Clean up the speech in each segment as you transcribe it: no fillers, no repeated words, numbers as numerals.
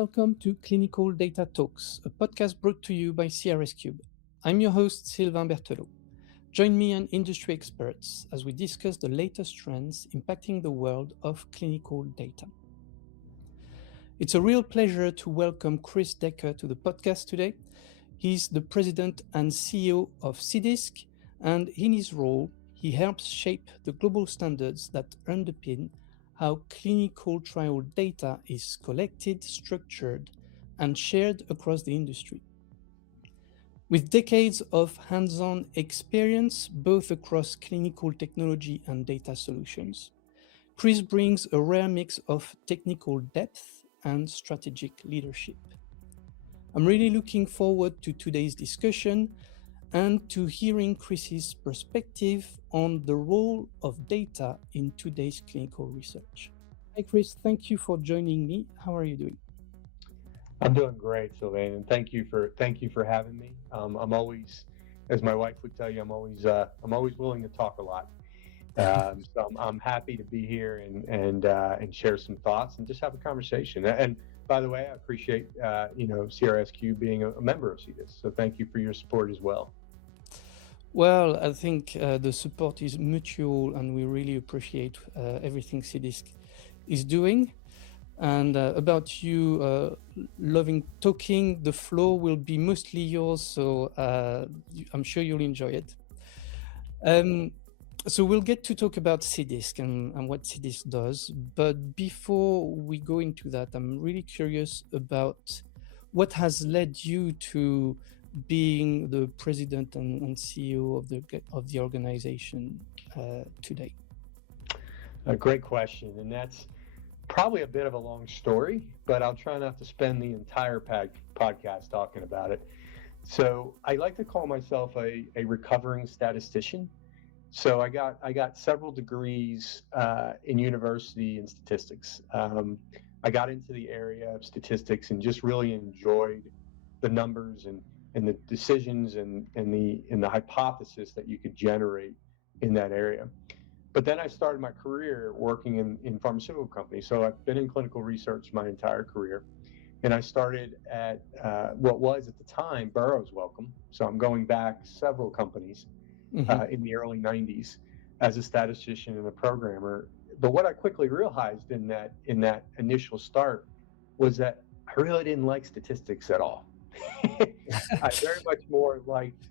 Welcome to Clinical Data Talks, a podcast brought to you by CRS Cube. I'm your host, Sylvain Berthelot. Join me and industry experts as we discuss the latest trends impacting the world of clinical data. It's a real pleasure to welcome Chris Decker to the podcast today. He's the president and CEO of CDISC, and in his role, he helps shape the global standards that underpin how clinical trial data is collected, structured, and shared across the industry. With decades of hands-on experience, both across clinical technology and data solutions, Chris brings a rare mix of technical depth and strategic leadership. I'm really looking forward to today's discussion and to hearing Chris's perspective on the role of data in today's clinical research. Hi, Chris. Thank you for joining me. How are you doing? I'm doing great, Sylvain, and thank you for having me. I'm always, as my wife would tell you, I'm always willing to talk a lot. So I'm happy to be here and share some thoughts and just have a conversation. And by the way, I appreciate CRSQ being a member of CDISC. So thank you for your support as well. Well, I think the support is mutual, and we really appreciate everything CDISC is doing. And about you loving talking, the floor will be mostly yours, so I'm sure you'll enjoy it. So we'll get to talk about CDISC and what CDISC does. But before we go into that, I'm really curious about what has led you to being the president and CEO of the organization today. A great question, and that's probably a bit of a long story, but I'll try not to spend the entire podcast talking about it. So I like to call myself a recovering statistician. So I got several degrees in university in statistics. I got into the area of statistics and just really enjoyed the numbers and the decisions and the hypothesis that you could generate in that area. But then I started my career working in pharmaceutical companies. So I've been in clinical research my entire career. And I started at what was at the time Burroughs Wellcome. So I'm going back several companies in the early 90s as a statistician and a programmer. But what I quickly realized in that initial start was that I really didn't like statistics at all. I very much more liked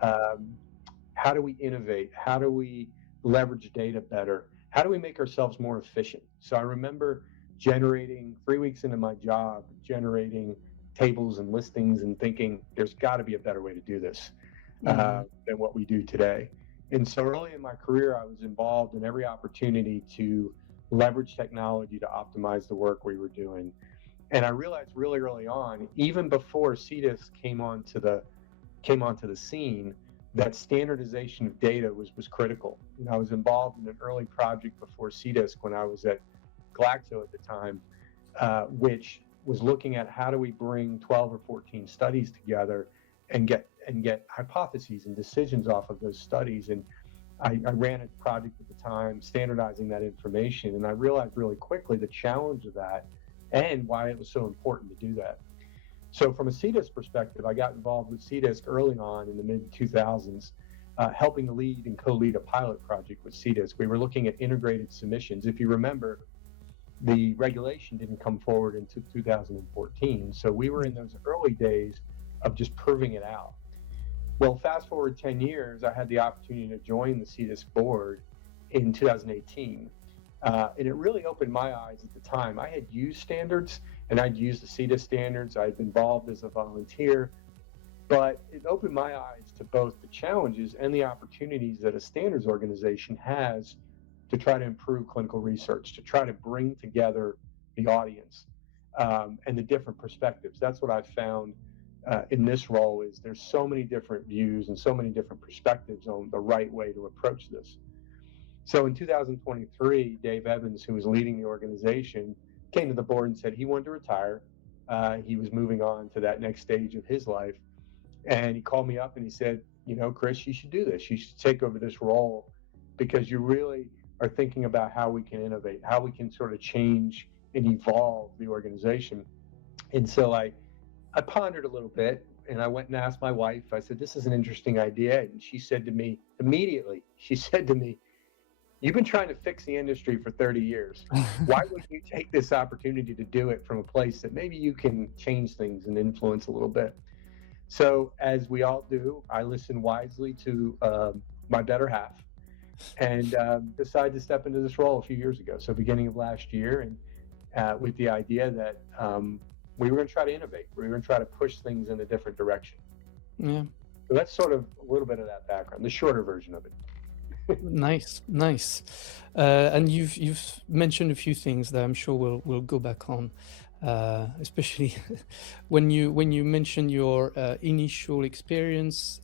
how do we innovate? How do we leverage data better? How do we make ourselves more efficient? So I remember generating 3 weeks into my job, generating tables and listings and thinking there's got to be a better way to do this than what we do today. And so early in my career, I was involved in every opportunity to leverage technology to optimize the work we were doing. And I realized really early on, even before CDISC came onto the scene, that standardization of data was critical. And I was involved in an early project before CDISC when I was at Glaxo at the time, which was looking at how do we bring 12 or 14 studies together and get hypotheses and decisions off of those studies. And I ran a project at the time standardizing that information, and I realized really quickly the challenge of that and why it was so important to do that. So from a CDISC perspective, I got involved with CDISC early on in the mid-2000s, helping to lead and co-lead a pilot project with CDISC. We were looking at integrated submissions. If you remember, the regulation didn't come forward until 2014. So we were in those early days of just proving it out. Well, fast forward 10 years, I had the opportunity to join the CDISC board in 2018. And it really opened my eyes at the time. I had used standards and I'd used the CDISC standards. I'd been involved as a volunteer, but it opened my eyes to both the challenges and the opportunities that a standards organization has to try to improve clinical research, to try to bring together the audience and the different perspectives. That's what I've found in this role is there's so many different views and so many different perspectives on the right way to approach this. So in 2023, Dave Evans, who was leading the organization, came to the board and said he wanted to retire. He was moving on to that next stage of his life. And he called me up and he said, Chris, you should do this. You should take over this role because you really are thinking about how we can innovate, how we can sort of change and evolve the organization. And so I pondered a little bit, and I went and asked my wife. I said, "This is an interesting idea." And she said to me immediately, she said to me, "You've been trying to fix the industry for 30 years. Why wouldn't you take this opportunity to do it from a place that maybe you can change things and influence a little bit?" So, as we all do, I listened wisely to my better half and decided to step into this role a few years ago. So, beginning of last year, and with the idea that we were going to try to innovate. We were going to try to push things in a different direction. Yeah. So that's sort of a little bit of that background, the shorter version of it. Nice. And you've mentioned a few things that I'm sure we'll go back on, especially when you mentioned your initial experience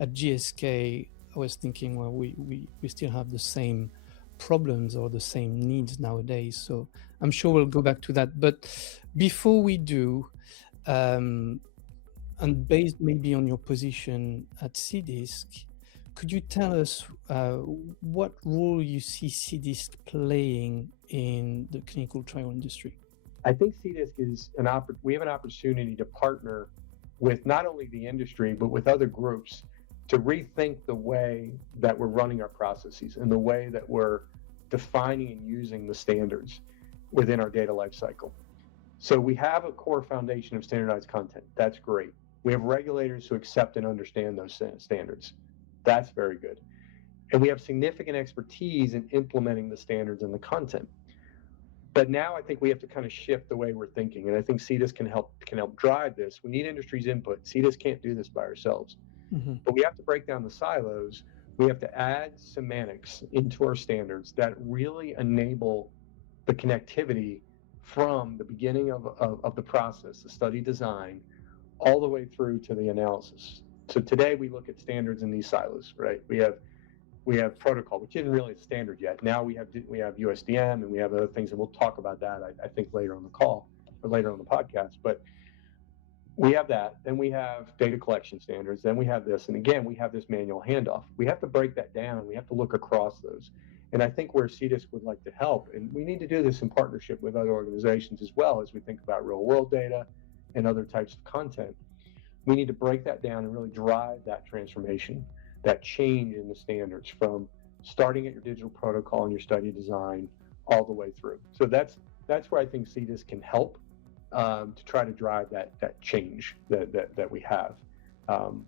at GSK. I was thinking, well, we still have the same problems or the same needs nowadays. So I'm sure we'll go back to that. But before we do, and based maybe on your position at CDISC, could you tell us what role you see CDISC playing in the clinical trial industry? I think CDISC is we have an opportunity to partner with not only the industry, but with other groups to rethink the way that we're running our processes and the way that we're defining and using the standards within our data lifecycle. So we have a core foundation of standardized content. That's great. We have regulators who accept and understand those standards. That's very good. And we have significant expertise in implementing the standards and the content. But now I think we have to kind of shift the way we're thinking. And I think CDISC can help drive this. We need industry's input. CDISC can't do this by ourselves. Mm-hmm. But we have to break down the silos. We have to add semantics into our standards that really enable the connectivity from the beginning of the process, the study design, all the way through to the analysis. So today we look at standards in these silos, right? We have protocol, which isn't really a standard yet. Now we have USDM and we have other things, and we'll talk about that, I think, later on the call or later on the podcast. But we have that. Then we have data collection standards. Then we have this. And again, we have this manual handoff. We have to break that down. We have to look across those. And I think where CDISC would like to help, and we need to do this in partnership with other organizations as well as we think about real world data and other types of content, we need to break that down and really drive that transformation, that change in the standards from starting at your digital protocol and your study design all the way through. So that's where I think CDISC can help to try to drive that change that we have.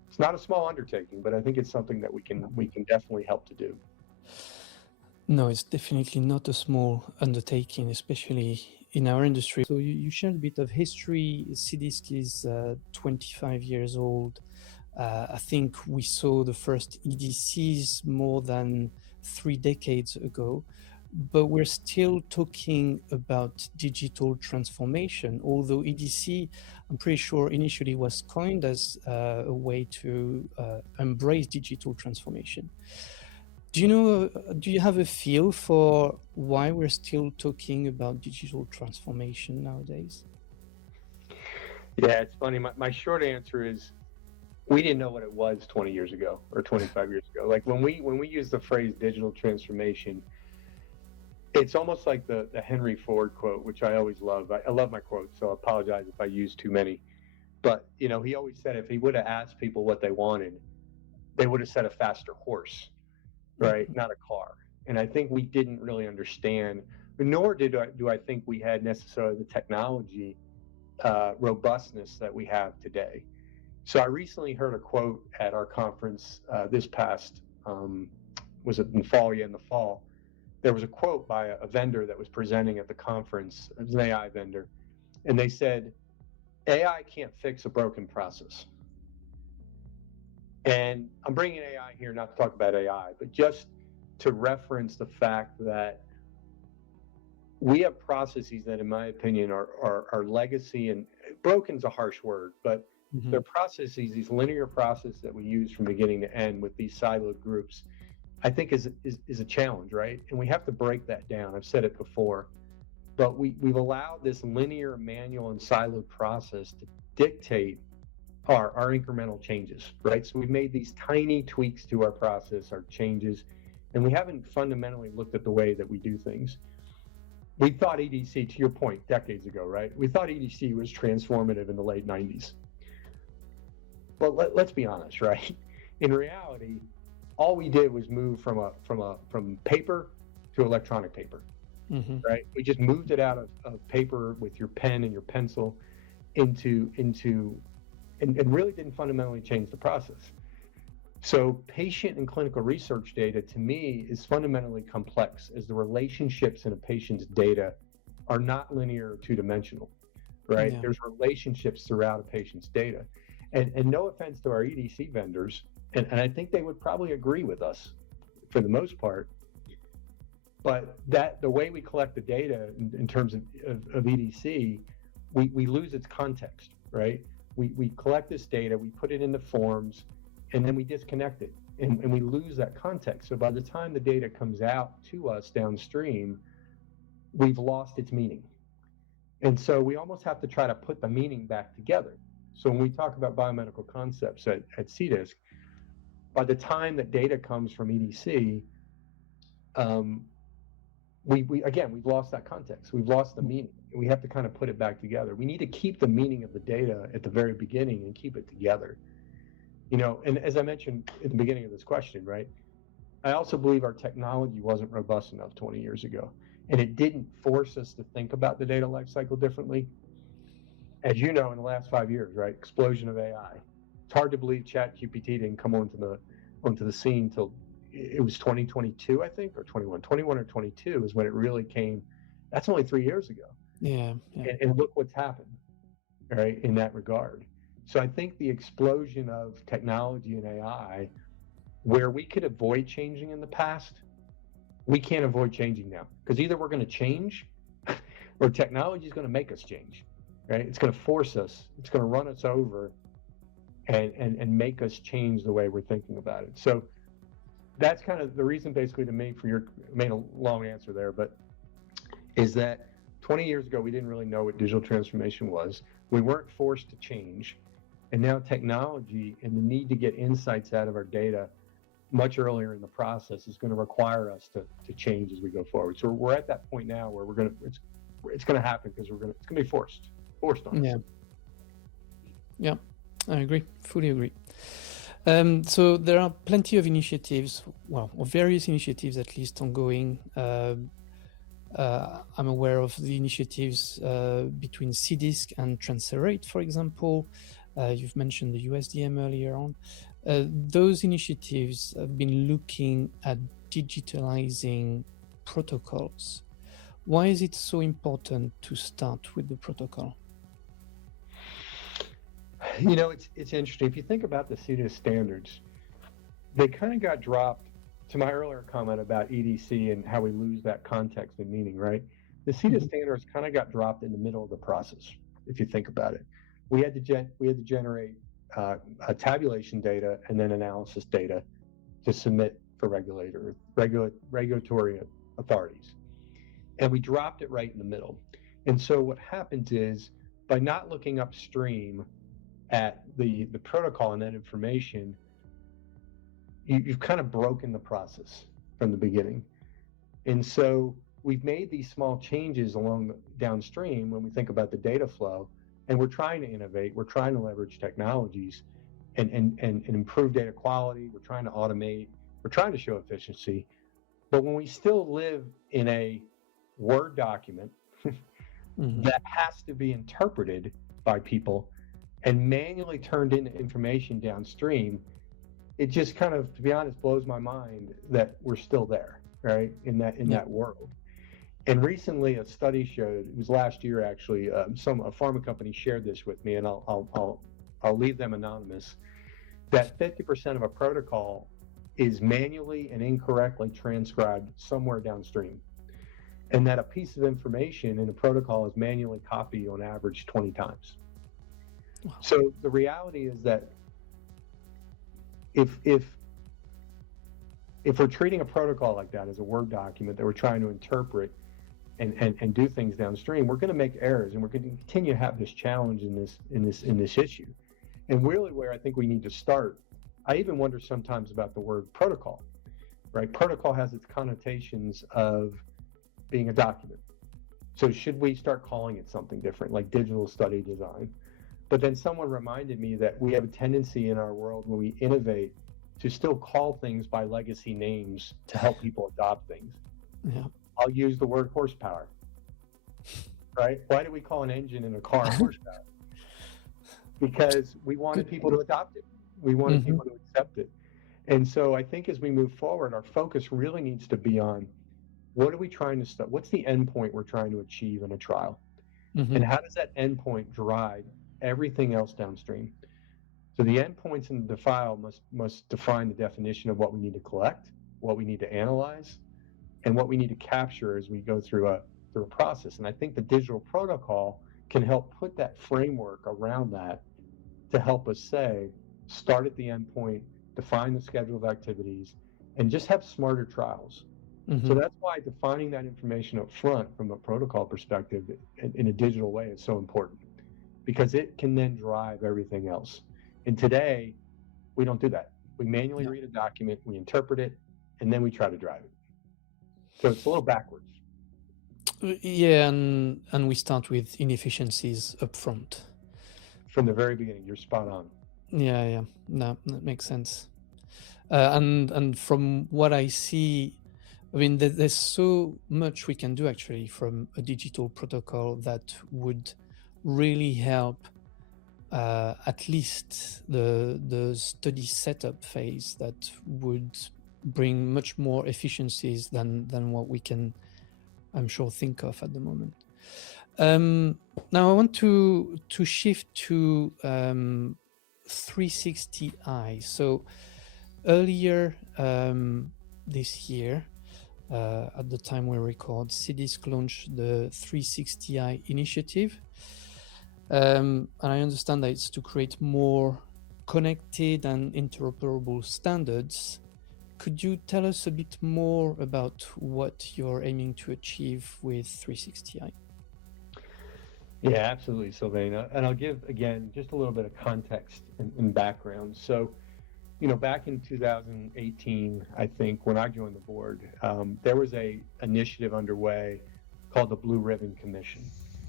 It's not a small undertaking, but I think it's something that we can definitely help to do. No, it's definitely not a small undertaking, especially in our industry. So you shared a bit of history. CDISC is 25 years old. I think we saw the first EDCs more than 3 decades ago, but we're still talking about digital transformation, although EDC, I'm pretty sure, initially was coined as a way to embrace digital transformation. Do you have a feel for why we're still talking about digital transformation nowadays? Yeah, it's funny. My short answer is we didn't know what it was 20 years ago or 25 years ago. Like when we use the phrase digital transformation, it's almost like the Henry Ford quote, which I always love. I love my quotes, so I apologize if I use too many. But, he always said if he would have asked people what they wanted, they would have said a faster horse, right? Not a car. And I think we didn't really understand, nor do I think we had necessarily the technology robustness that we have today. So I recently heard a quote at our conference this past, was it in the fall? There was a quote by a vendor that was presenting at the conference. It was an AI vendor. And they said, AI can't fix a broken process. And I'm bringing AI here not to talk about AI, but just to reference the fact that we have processes that, in my opinion, are legacy, and broken's a harsh word, but they're processes, these linear processes that we use from beginning to end with these siloed groups, I think is a challenge, right? And we have to break that down. I've said it before, but we've allowed this linear, manual, and siloed process to dictate our incremental changes, right? So we've made these tiny tweaks to our process, our changes, and we haven't fundamentally looked at the way that we do things. we thought EDC, to your point, decades ago, right? We thought EDC was transformative in the late 90s. But let's be honest, right? In reality, all we did was move from paper to electronic paper, right? We just moved it out of paper with your pen and your pencil into and really didn't fundamentally change the process. So patient and clinical research data, to me, is fundamentally complex, as the relationships in a patient's data are not linear or two-dimensional, right? Yeah. There's relationships throughout a patient's data. And no offense to our EDC vendors, and I think they would probably agree with us for the most part, but that the way we collect the data in terms of EDC, we lose its context, right? We collect this data, we put it into forms, and then we disconnect it, and we lose that context. So by the time the data comes out to us downstream, we've lost its meaning. And so we almost have to try to put the meaning back together. So when we talk about biomedical concepts at CDISC, by the time that data comes from EDC, we've lost that context. We've lost the meaning. We have to kind of put it back together. We need to keep the meaning of the data at the very beginning and keep it together. You know, and as I mentioned at the beginning of this question, right, I also believe our technology wasn't robust enough 20 years ago, and it didn't force us to think about the data lifecycle differently. As you know, in the last 5 years, right, explosion of AI. It's hard to believe ChatGPT didn't come onto the scene till it was 2022, I think, or 21 or 22 is when it really came. That's only 3 years ago. Yeah. And look what's happened, right, in that regard. So I think the explosion of technology and AI, where we could avoid changing in the past, we can't avoid changing now, because either we're going to change or technology is going to make us change, right? It's going to force us, it's going to run us over and make us change the way we're thinking about it. So that's kind of the reason, basically, to me, for your made a long answer there, but is that 20 years ago, we didn't really know what digital transformation was. We weren't forced to change. And now technology and the need to get insights out of our data much earlier in the process is going to require us to change as we go forward. So we're at that point now where it's going to happen, because it's going to be forced on us. Yeah, I agree, fully agree. So there are plenty of initiatives, or various initiatives at least, ongoing. I'm aware of the initiatives between CDISC and Transerate, for example. You've mentioned the USDM earlier on. Those initiatives have been looking at digitalizing protocols. Why is it so important to start with the protocol? You know, it's interesting. If you think about the CDISC standards, they kind of got dropped, to my earlier comment about EDC and how we lose that context and meaning, right? The CDISC standards kind of got dropped in the middle of the process, if you think about it. We had to generate tabulation data and then analysis data to submit for regulatory authorities. And we dropped it right in the middle. And so what happens is, by not looking upstream at the protocol and that information, you've kind of broken the process from the beginning. And so we've made these small changes along downstream when we think about the data flow, and we're trying to innovate, we're trying to leverage technologies and improve data quality, we're trying to automate, we're trying to show efficiency. But when we still live in a Word document that has to be interpreted by people and manually turned into information downstream, it just kind of, to be honest, blows my mind that we're still there, right, in that world. And recently, a study showed, it was last year actually, a pharma company shared this with me, and I'll leave them anonymous, that 50% of a protocol is manually and incorrectly transcribed somewhere downstream, and that a piece of information in a protocol is manually copied on average 20 times. Wow. So the reality is that if we're treating a protocol like that as a Word document that we're trying to interpret and do things downstream, we're going to make errors, and we're going to continue to have this challenge in this issue. And really, where I think we need to start, I even wonder sometimes about the word protocol, right? Protocol has its connotations of being a document, So should we start calling it something different, like digital study design? But then someone reminded me that we have a tendency in our world when we innovate to still call things by legacy names to help people adopt things. Yeah. I'll use the word horsepower, right? Why do we call an engine in a car horsepower? Because we wanted people to adopt it. We wanted people to accept it. And so I think as we move forward, our focus really needs to be on what are we trying to study? What's the endpoint we're trying to achieve in a trial? And how does that endpoint drive everything else downstream? So the endpoints in the file must define the definition of what we need to collect, what we need to analyze, and what we need to capture as we go through a process. And I think the digital protocol can help put that framework around that to help us say, start at the endpoint, define the schedule of activities, and just have smarter trials. So that's why defining that information up front from a protocol perspective in a digital way is so important, because it can then drive everything else. And today, we don't do that. We manually read a document, we interpret it, and then we try to drive it. So it's a little backwards. Yeah, and we start with inefficiencies up front. From the very beginning, you're spot on. Yeah. No, that makes sense. And from what I see, I mean, there's so much we can do actually from a digital protocol that would really help at least the study setup phase, that would bring much more efficiencies than what we can, I'm sure, think of at the moment. Now I want to shift to 360i. So earlier this year, at the time we record, CDISC launched the 360i initiative. And I understand that it's to create more connected and interoperable standards. Could you tell us a bit more about what you're aiming to achieve with 360i? Yeah, absolutely, Sylvain. And I'll give, again, just a little bit of context and background. So, back in 2018, I think, when I joined the board, there was a initiative underway called the Blue Ribbon Commission.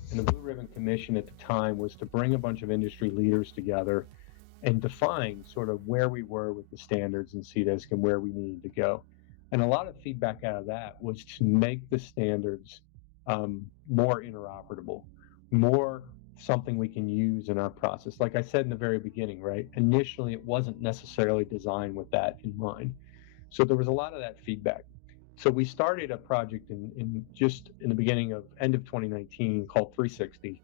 And the Blue Ribbon Commission at the time was to bring a bunch of industry leaders together and define sort of where we were with the standards in CDISC and where we needed to go. And a lot of feedback out of that was to make the standards more interoperable, more something we can use in our process. Like I said in the very beginning, right? Initially, it wasn't necessarily designed with that in mind. So there was a lot of that feedback. So we started a project in the beginning of end of 2019 called 360,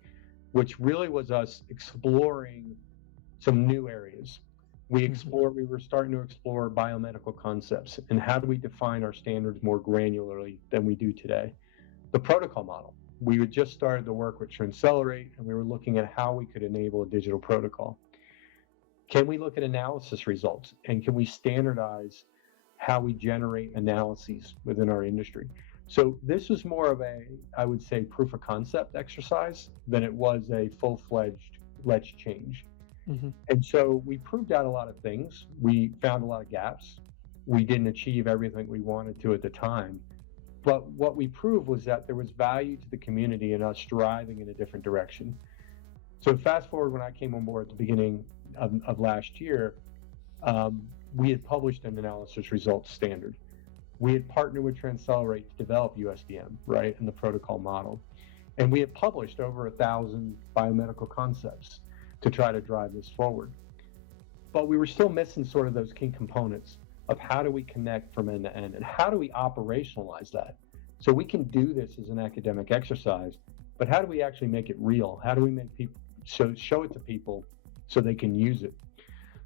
which really was us exploring some new areas. We were starting to explore biomedical concepts and how do we define our standards more granularly than we do today. The protocol model. We had just started to work with Accelerate, and we were looking at how we could enable a digital protocol. Can we look at analysis results, and can we standardize how we generate analyses within our industry? So this was more of a, I would say, proof of concept exercise than it was a full-fledged let's change. And so we proved out a lot of things. We found a lot of gaps. We didn't achieve everything we wanted to at the time. But what we proved was that there was value to the community and us driving in a different direction. So fast forward, when I came on board at the beginning of last year, we had published an analysis results standard. We had partnered with Accelerate to develop USDM, right, and the protocol model. And we had published over 1,000 biomedical concepts to try to drive this forward. But we were still missing sort of those key components of how do we connect from end to end and how do we operationalize that? So we can do this as an academic exercise, but how do we actually make it real? How do we make people show it to people so they can use it?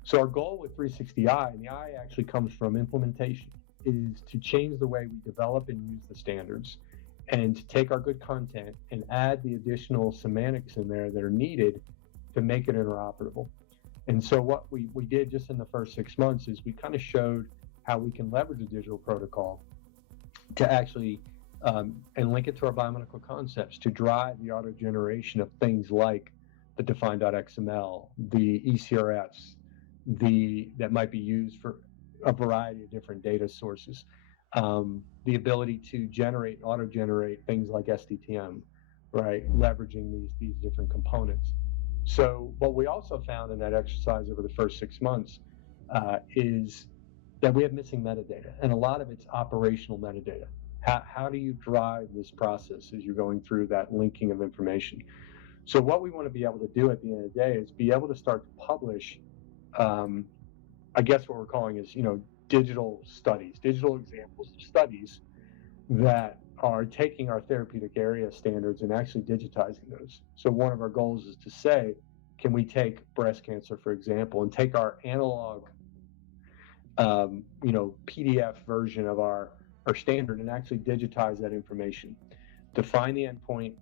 So our goal with 360i, and the I actually comes from implementation, is to change the way we develop and use the standards and to take our good content and add the additional semantics in there that are needed to make it interoperable. And so what we did just in the first 6 months is we kind of showed how we can leverage a digital protocol to actually, and link it to our biomedical concepts to drive the auto generation of things like the define.xml, the ECRFs, that might be used for a variety of different data sources, the ability to auto-generate things like SDTM, right? Leveraging these different components. So what we also found in that exercise over the first 6 months is that we have missing metadata, and a lot of it's operational metadata. How do you drive this process as you're going through that linking of information? So what we want to be able to do at the end of the day is be able to start to publish, I guess what we're calling is, digital studies, digital examples of studies that are taking our therapeutic area standards and actually digitizing those. So one of our goals is to say, can we take breast cancer, for example, and take our analog, PDF version of our standard and actually digitize that information, define the endpoint,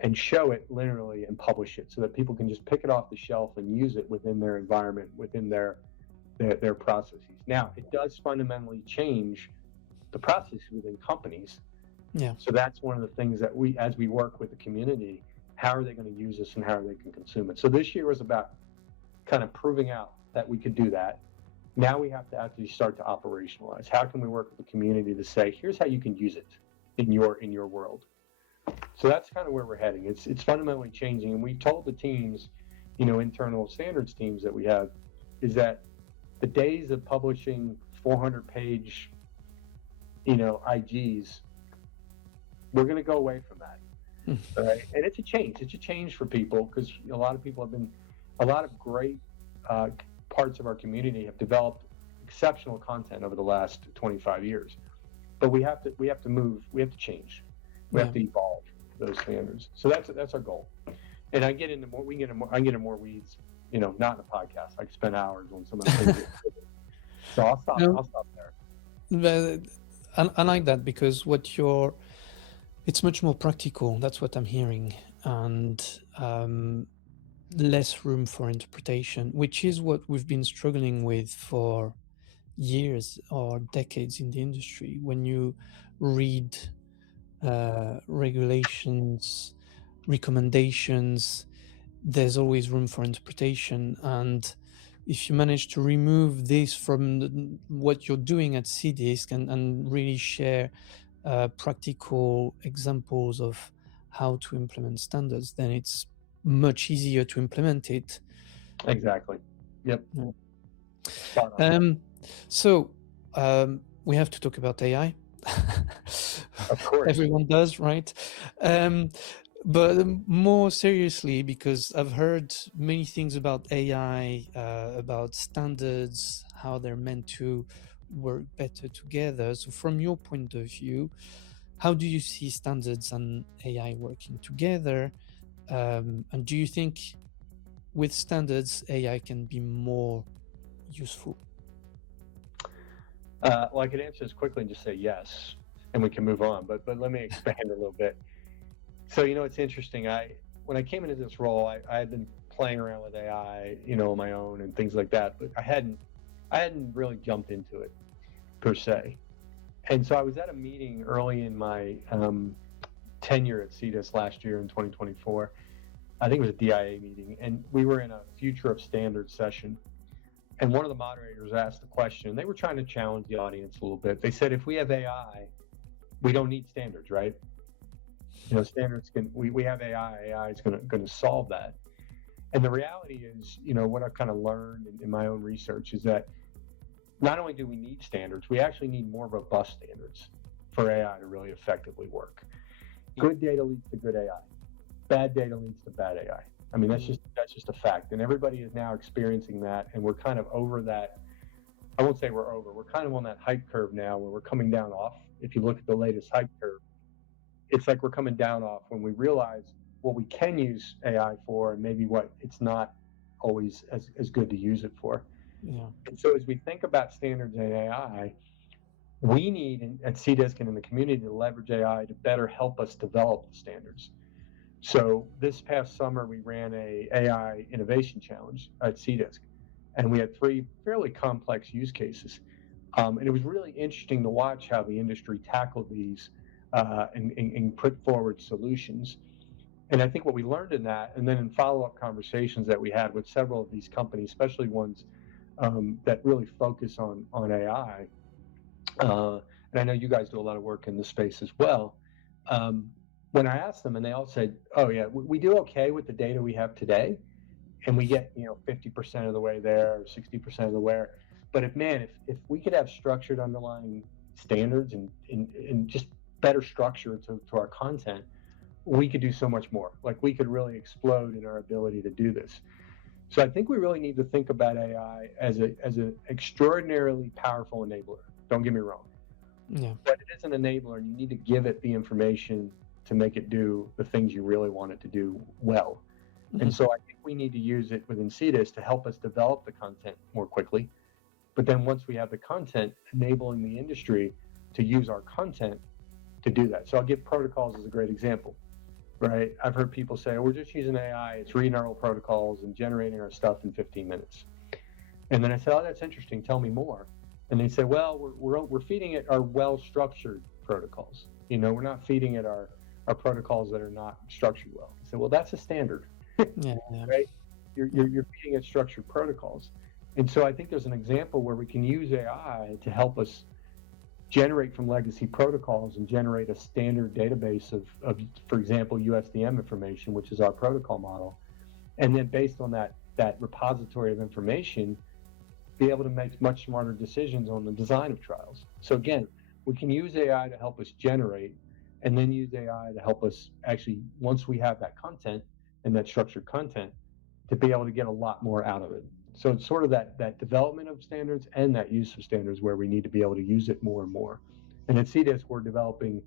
and show it literally and publish it so that people can just pick it off the shelf and use it within their environment, within their processes. Now, it does fundamentally change the process within companies. Yeah. So that's one of the things that as we work with the community, how are they going to use this and how they can consume it? So this year was about kind of proving out that we could do that. Now we have to actually start to operationalize. How can we work with the community to say, here's how you can use it in your world? So that's kind of where we're heading. It's fundamentally changing. And we told the teams, internal standards teams that we have, is that the days of publishing 400-page, IGs, we're going to go away from that. Right? And it's a change. It's a change for people because a lot of great parts of our community have developed exceptional content over the last 25 years. But we have to move. We have to change. We have to evolve those standards. So that's our goal. And I get into more more weeds, not in a podcast. I could spend hours on some of the things. So I'll stop there. I like that because it's much more practical. That's what I'm hearing, and less room for interpretation, which is what we've been struggling with for years or decades in the industry. When you read regulations, recommendations, there's always room for interpretation. And if you manage to remove this from what you're doing at CDISC and really share practical examples of how to implement standards, then it's much easier to implement it. Exactly. Yep. Yeah. So we have to talk about AI. Of course. Everyone does, right? But more seriously, because I've heard many things about AI, about standards, how they're meant to work better together. So from your point of view, how do you see standards and AI working together? And do you think with standards, AI can be more useful? Well, I could answer this quickly and just say yes, and we can move on. But let me expand a little bit. So, it's interesting. When I came into this role, I had been playing around with AI, on my own and things like that, but I hadn't really jumped into it per se. And so I was at a meeting early in my tenure at CDISC last year in 2024. I think it was a DIA meeting, and we were in a Future of Standards session. And one of the moderators asked the question, and they were trying to challenge the audience a little bit. They said, if we have AI, we don't need standards, right? Standards we have AI is going to solve that. And the reality is, what I've kind of learned in my own research is that not only do we need standards, we actually need more robust standards for AI to really effectively work. Good data leads to good AI. Bad data leads to bad AI. I mean, that's just a fact. And everybody is now experiencing that, and we're kind of over that. I won't say we're over. We're kind of on that hype curve now where we're coming down off. If you look at the latest hype curve, it's like we're coming down off when we realize what we can use AI for and maybe what it's not always as good to use it for. Yeah. And so as we think about standards and AI, we need at CDISC and in the community to leverage AI to better help us develop the standards. So this past summer, we ran a AI innovation challenge at CDISC, and we had 3 fairly complex use cases. And it was really interesting to watch how the industry tackled these and put forward solutions. And I think what we learned in that, and then in follow-up conversations that we had with several of these companies, especially ones that really focus on AI, and I know you guys do a lot of work in this space as well, when I asked them, and they all said, "Oh yeah, we do okay with the data we have today, and we get 50% of the way there, or 60% of the way. But if we could have structured underlying standards and just better structure to our content, we could do so much more. Like we could really explode in our ability to do this." So I think we really need to think about AI as an extraordinarily powerful enabler. Don't get me wrong. Yeah. But it is an enabler, and you need to give it the information to make it do the things you really want it to do well. Mm-hmm. And so I think we need to use it within CDISC to help us develop the content more quickly. But then once we have the content, enabling the industry to use our content to do that. So I'll give protocols as a great example, right? I've heard people say, we're just using AI, it's reading our old protocols and generating our stuff in 15 minutes. And then I said, oh, that's interesting, tell me more. And they say, well, we're feeding it our well-structured protocols. We're not feeding it our protocols that are not structured well. I said, well, that's a standard, right? You're feeding it structured protocols. And so I think there's an example where we can use AI to help us generate from legacy protocols and generate a standard database of for example, USDM information, which is our protocol model. And then based on that repository of information, be able to make much smarter decisions on the design of trials. So again, we can use AI to help us generate, and then use AI to help us actually, once we have that content and that structured content, to be able to get a lot more out of it. So it's sort of that development of standards and that use of standards where we need to be able to use it more and more. And at CDISC, we're developing,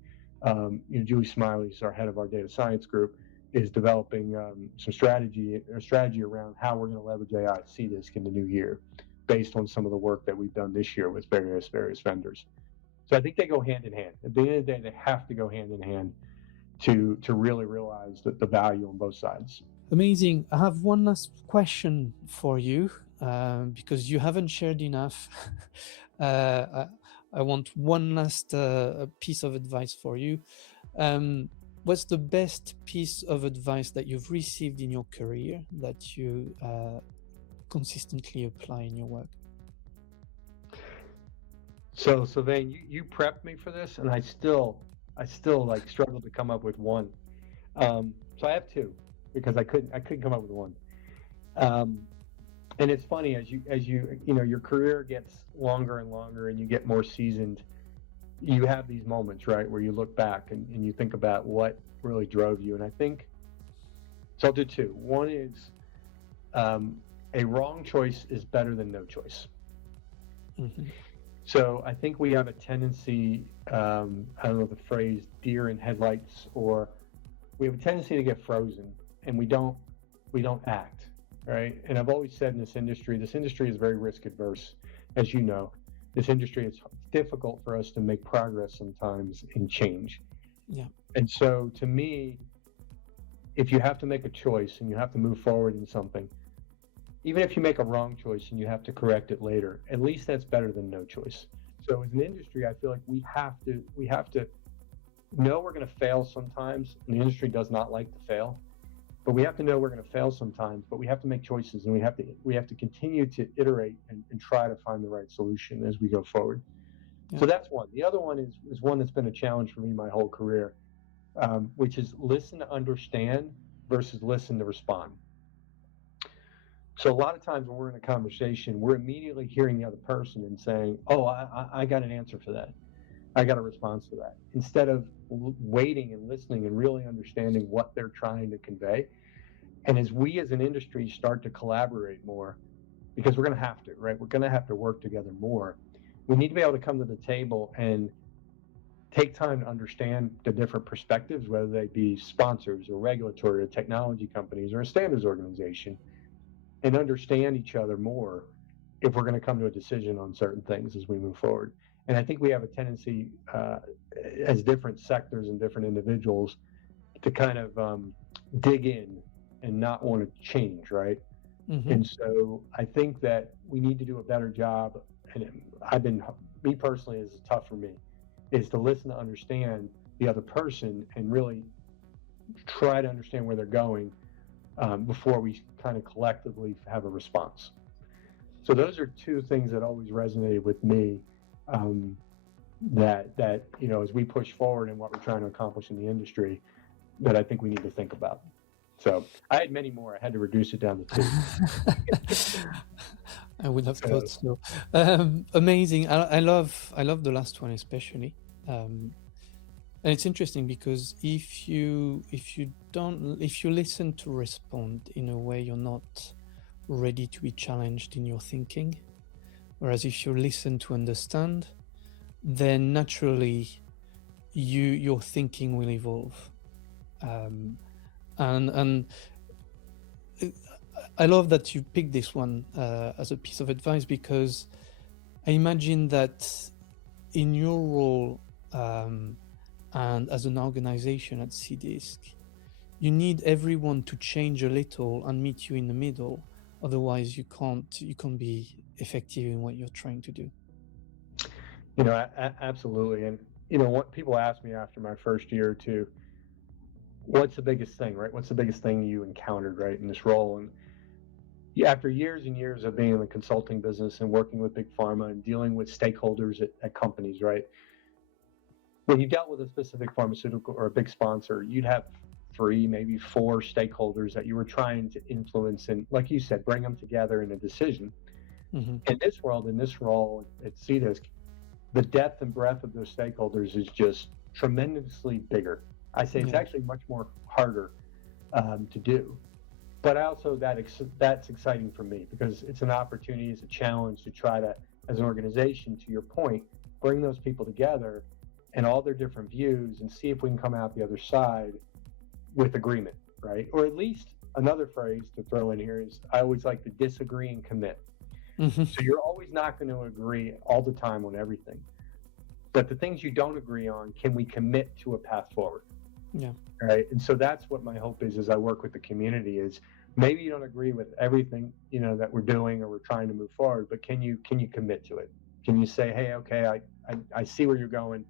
Julie Smiley's our head of our data science group, is developing some strategy around how we're going to leverage AI at CDISC in the new year, based on some of the work that we've done this year with various vendors. So I think they go hand in hand. At the end of the day, they have to go hand in hand to really realize the value on both sides. Amazing. I have one last question for you, because you haven't shared enough. I want one last piece of advice for you. What's the best piece of advice that you've received in your career that you consistently apply in your work? So Sylvain, you prepped me for this, and I still like struggle to come up with one. So I have two, because I couldn't come up with one. And it's funny, as you your career gets longer and longer and you get more seasoned, you have these moments, right, where you look back and you think about what really drove you. And I think, so I'll do two. One is a wrong choice is better than no choice. Mm-hmm. So I think we have a tendency, I don't know the phrase, deer in headlights, or we have a tendency to get frozen and we don't act, right? And I've always said in this industry is very risk adverse. As you know, this industry, it's difficult for us to make progress sometimes in change. Yeah. And so to me, if you have to make a choice and you have to move forward in something, even if you make a wrong choice and you have to correct it later, at least that's better than no choice. So as an industry, I feel like we have to know we're going to fail sometimes, and the industry does not like to fail, but we have to know we're going to fail sometimes, but we have to make choices, and we have to continue to iterate and try to find the right solution as we go forward. Yeah. So that's one. The other one is one that's been a challenge for me my whole career, which is listen to understand versus listen to respond. So a lot of times when we're in a conversation, we're immediately hearing the other person and saying, oh, I got an answer for that. I got a response to that. Instead of waiting and listening and really understanding what they're trying to convey. And as we as an industry start to collaborate more, because we're going to have to, right? We're going to have to work together more. We need to be able to come to the table and take time to understand the different perspectives, whether they be sponsors or regulatory or technology companies or a standards organization, and understand each other more if we're going to come to a decision on certain things as we move forward. And I think we have a tendency as different sectors and different individuals to kind of dig in and not want to change, right? Mm-hmm. And so I think that we need to do a better job, and me personally, it's tough for me, is to listen to understand the other person and really try to understand where they're going before we kind of collectively have a response. So those are two things that always resonated with me, that as we push forward in what we're trying to accomplish in the industry, that I think we need to think about. So I had many more. I had to reduce it down to 2. I would have thought so. Amazing. I love the last one especially. And it's interesting because if you listen to respond in a way you're not ready to be challenged in your thinking, whereas if you listen to understand, then naturally your thinking will evolve. And I love that you picked this one as a piece of advice, because I imagine that in your role and as an organization at CDISC, you need everyone to change a little and meet you in the middle. Otherwise, you can't be effective in what you're trying to do. Absolutely. And what people ask me after my first year or two, what's the biggest thing, right? What's the biggest thing you encountered, right, in this role? And after years and years of being in the consulting business and working with big pharma and dealing with stakeholders at companies, right? When you dealt with a specific pharmaceutical or a big sponsor, you'd have 3, maybe 4 stakeholders that you were trying to influence and, like you said, bring them together in a decision. Mm-hmm. In this world, in this role at CDISC, the depth and breadth of those stakeholders is just tremendously bigger. I say it's actually much more harder to do. But also that's exciting for me, because it's an opportunity, it's a challenge to try to, as an organization, to your point, bring those people together and all their different views and see if we can come out the other side with agreement, right? Or at least another phrase to throw in here is, I always like to disagree and commit. Mm-hmm. So you're always not going to agree all the time on everything. But the things you don't agree on, can we commit to a path forward? Yeah. Right. And so that's what my hope is as I work with the community, is maybe you don't agree with everything, that we're doing or we're trying to move forward, but can you commit to it? Can you say, hey, okay, I see where you're going.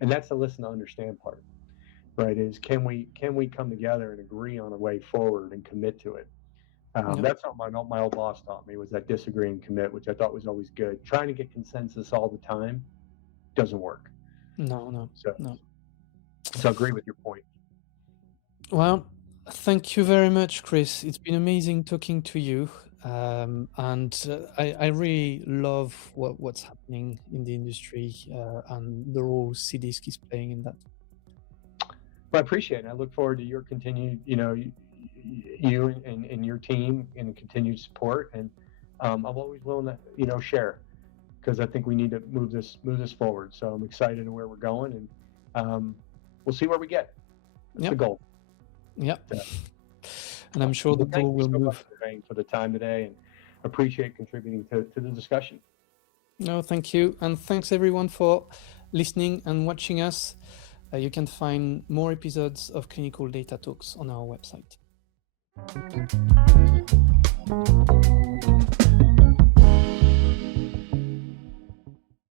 And that's the listen to understand part, right? Is can we come together and agree on a way forward and commit to it? That's what my old boss taught me, was that disagree and commit, which I thought was always good. Trying to get consensus all the time doesn't work. No. So I agree with your point. Well, thank you very much, Chris. It's been amazing talking to you. And I really love what's happening in the industry and the role CDISC is playing in that. Well, I appreciate it. I look forward to your continued, you and your team and continued support. And I'm always willing to, share, because I think we need to move this forward. So I'm excited to where we're going, and we'll see where we get. That's the goal. Yeah. And I'm sure the ball will move. Thank you for the time today, and appreciate contributing to the discussion. No, thank you. And thanks everyone for listening and watching us. You can find more episodes of Clinical Data Talks on our website.